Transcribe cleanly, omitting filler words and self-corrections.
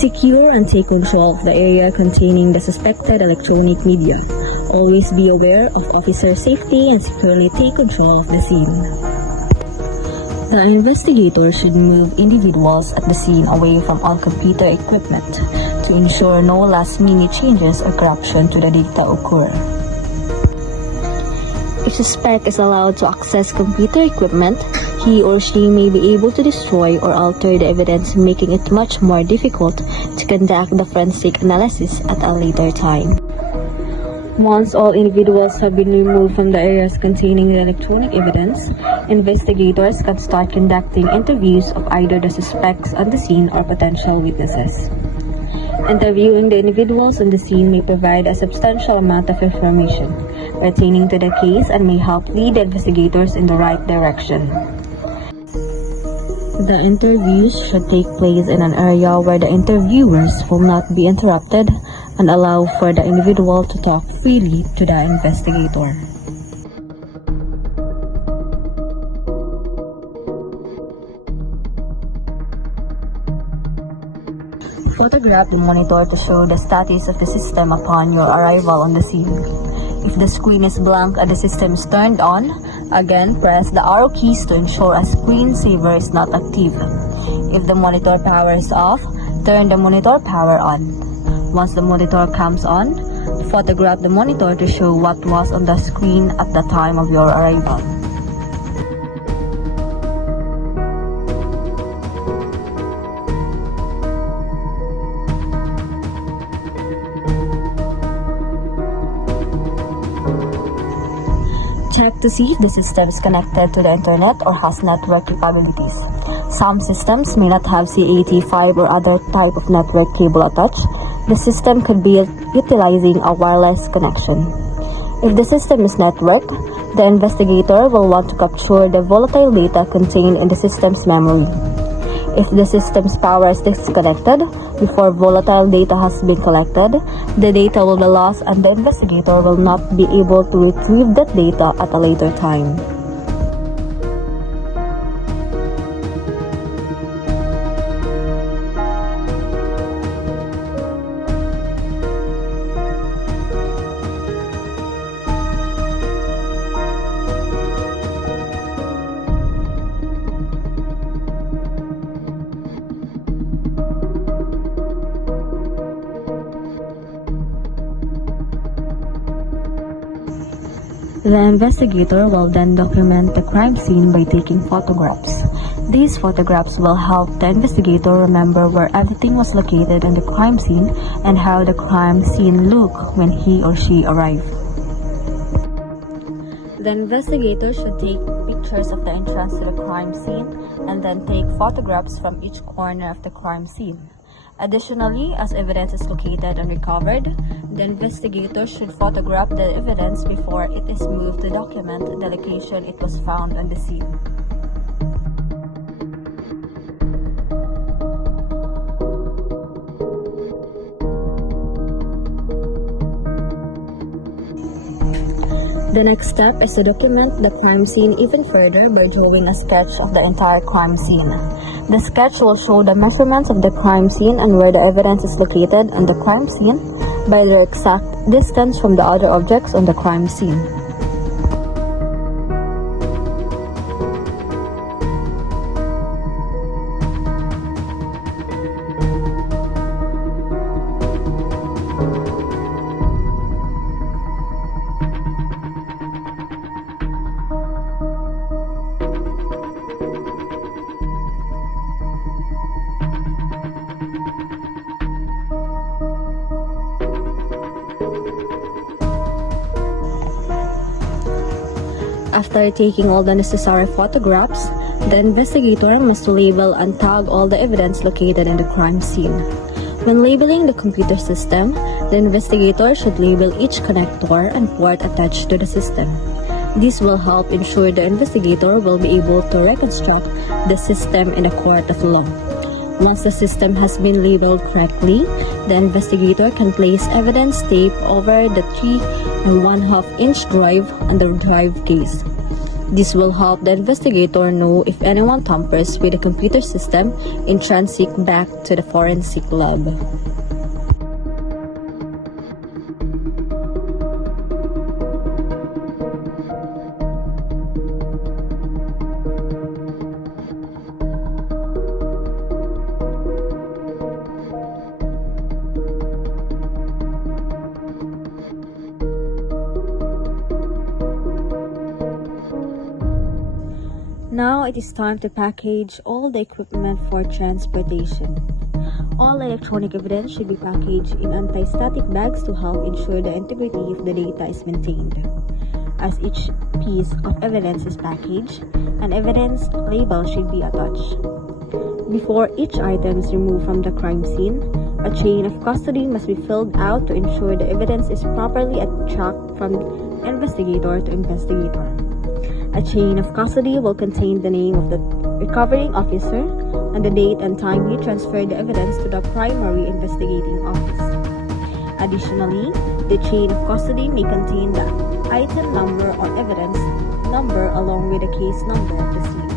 Secure and take control of the area containing the suspected electronic media. Always be aware of officer safety and securely take control of the scene. The investigator should move individuals at the scene away from all computer equipment to ensure no last-minute changes or corruption to the data occur. If suspect is allowed to access computer equipment, he or she may be able to destroy or alter the evidence, making it much more difficult to conduct the forensic analysis at a later time. Once all individuals have been removed from the areas containing the electronic evidence, investigators can start conducting interviews of either the suspects on the scene or potential witnesses. Interviewing the individuals on the scene may provide a substantial amount of information pertaining to the case and may help lead the investigators in the right direction. The interviews should take place in an area where the interviewers will not be interrupted and allow for the individual to talk freely to the investigator. Photograph the monitor to show the status of the system upon your arrival on the scene. If the screen is blank and the system is turned on, again press the arrow keys to ensure a screensaver is not active. If the monitor power is off, turn the monitor power on. Once the monitor comes on, photograph the monitor to show what was on the screen at the time of your arrival. Check to see if the system is connected to the internet or has network capabilities. Some systems may not have CAT5 or other type of network cable attached. The system could be utilizing a wireless connection. If the system is networked, the investigator will want to capture the volatile data contained in the system's memory. If the system's power is disconnected before volatile data has been collected, the data will be lost and the investigator will not be able to retrieve that data at a later time. The investigator will then document the crime scene by taking photographs. These photographs will help the investigator remember where everything was located in the crime scene and how the crime scene looked when he or she arrived. The investigator should take pictures of the entrance to the crime scene and then take photographs from each corner of the crime scene. Additionally, as evidence is located and recovered, the investigator should photograph the evidence before it is moved to document the location it was found on the scene. The next step is to document the crime scene even further by drawing a sketch of the entire crime scene. The sketch will show the measurements of the crime scene and where the evidence is located on the crime scene by their exact distance from the other objects on the crime scene. After taking all the necessary photographs, the investigator must label and tag all the evidence located in the crime scene. When labeling the computer system, the investigator should label each connector and port attached to the system. This will help ensure the investigator will be able to reconstruct the system in a court of law. Once the system has been labeled correctly, the investigator can place evidence tape over the 3 1/2 inch drive and the drive case. This will help the investigator know if anyone tampers with the computer system and transit back to the forensic lab. Now it is time to package all the equipment for transportation. All electronic evidence should be packaged in anti-static bags to help ensure the integrity of the data is maintained. As each piece of evidence is packaged, an evidence label should be attached. Before each item is removed from the crime scene, a chain of custody must be filled out to ensure the evidence is properly tracked from investigator to investigator. A chain of custody will contain the name of the recovering officer and the date and time he transferred the evidence to the primary investigating office. Additionally, the chain of custody may contain the item number or evidence number along with the case number of the scene.